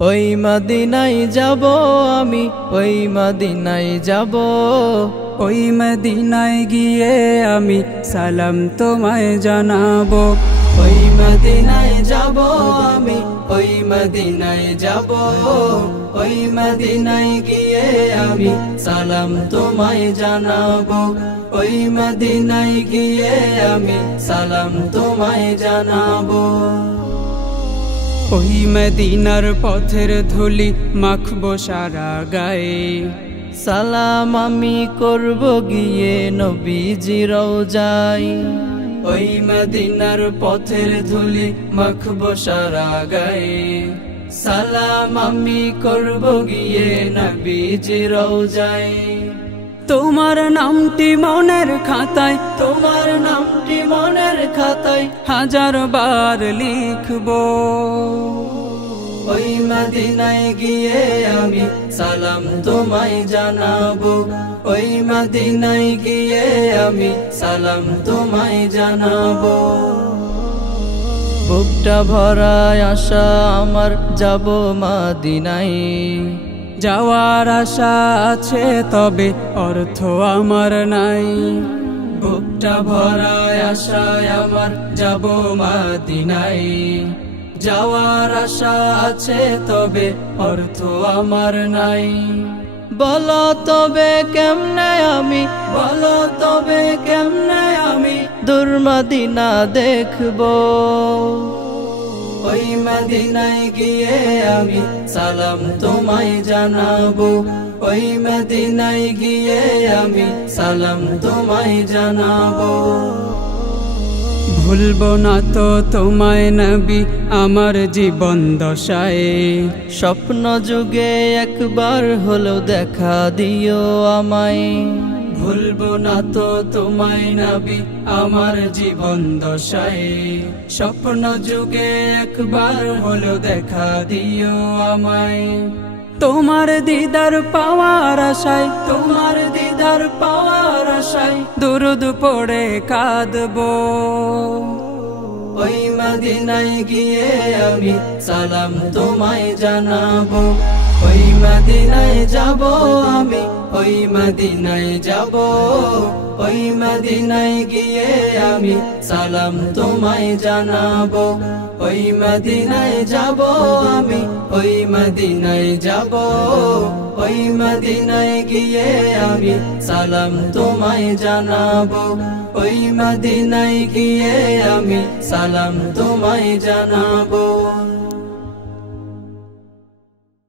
ওই মদিনায় যাব আমি, ওই মদিনায় যাব। ওই মদিনায় গিয়ে আমি সালাম তোমায় জানাবো। ওই মদিনায় যাব আমি, ওই মদিনায় যাব। ওই মদিনায় গিয়ে আমি সালাম তোমায় জানাবো। ওই মদিনায় গিয়ে আমি সালাম তোমায় জানাবো। ওই মদিনার পথের ধুলি মাখবো সারা গায়ে। সালাম আমি করব গিয়ে নবীজি রওজায়। ওই মদিনার পথের ধুলি মাখবো সারা গায়ে। সালাম আমি করব গিয়ে নবীজি রওজায়। তোমার নামটি মনের খাতায়, তোমার নামটি মনের খাতায় হাজার বার লিখবো। ওই মদিনায় গিয়ে আমি সালাম তোমায় জানাবো। ওই মদিনায় গিয়ে আমি সালাম তোমায় জানাবো। বুকটা ভরায় আশা আমার, যাব মদিনায়। যাওয়ার আশা আছে তবে অর্থ আমার নাই। বুকটা ভরায় আশায় আমার, যাব মদিনায়। যাওয়ার আশা আছে তবে অর্থ আমার নাই। বলো তবে কেমনে আমি, বলো তবে কেমনে আমি দূর মদিনা দেখবো। ওই মদিনায় গিয়ে আমি সালাম তোমায় জানাবো। ওই মদিনায় গিয়ে আমি সালাম তোমায় জানাবো। ভুলবো না তো তোমায় নবী আমার জীবন দশায়। স্বপ্ন যুগে একবার হলেও দেখা দিও আমায়। ভুলবো না তো তোমায় নবী আমার জীবন দশায়। স্বপ্ন যুগে একবার হলেও দেখা দিও আমায়। তোমার দিদার পাওয়ার আশায়, তোমার দিদার পাওয়ার আশায় দুরুদ পড়ে কাঁদবো। ওই মদিনায় গিয়ে আমি সালাম তোমায় জানাবো। ওই মদিনায় যাব আমি, ওই মদিনায় যাব। ওই মদিনায় গিয়ে আমি সালাম তোমায় জানাবো। ওই মদিনায় যাব আমি, ওই মদিনায় যাব। ওই মদিনায় গিয়ে আমি সালাম তোমায় জানাবো। ওই মদিনায় গিয়ে আমি সালাম তোমায় জানাবো।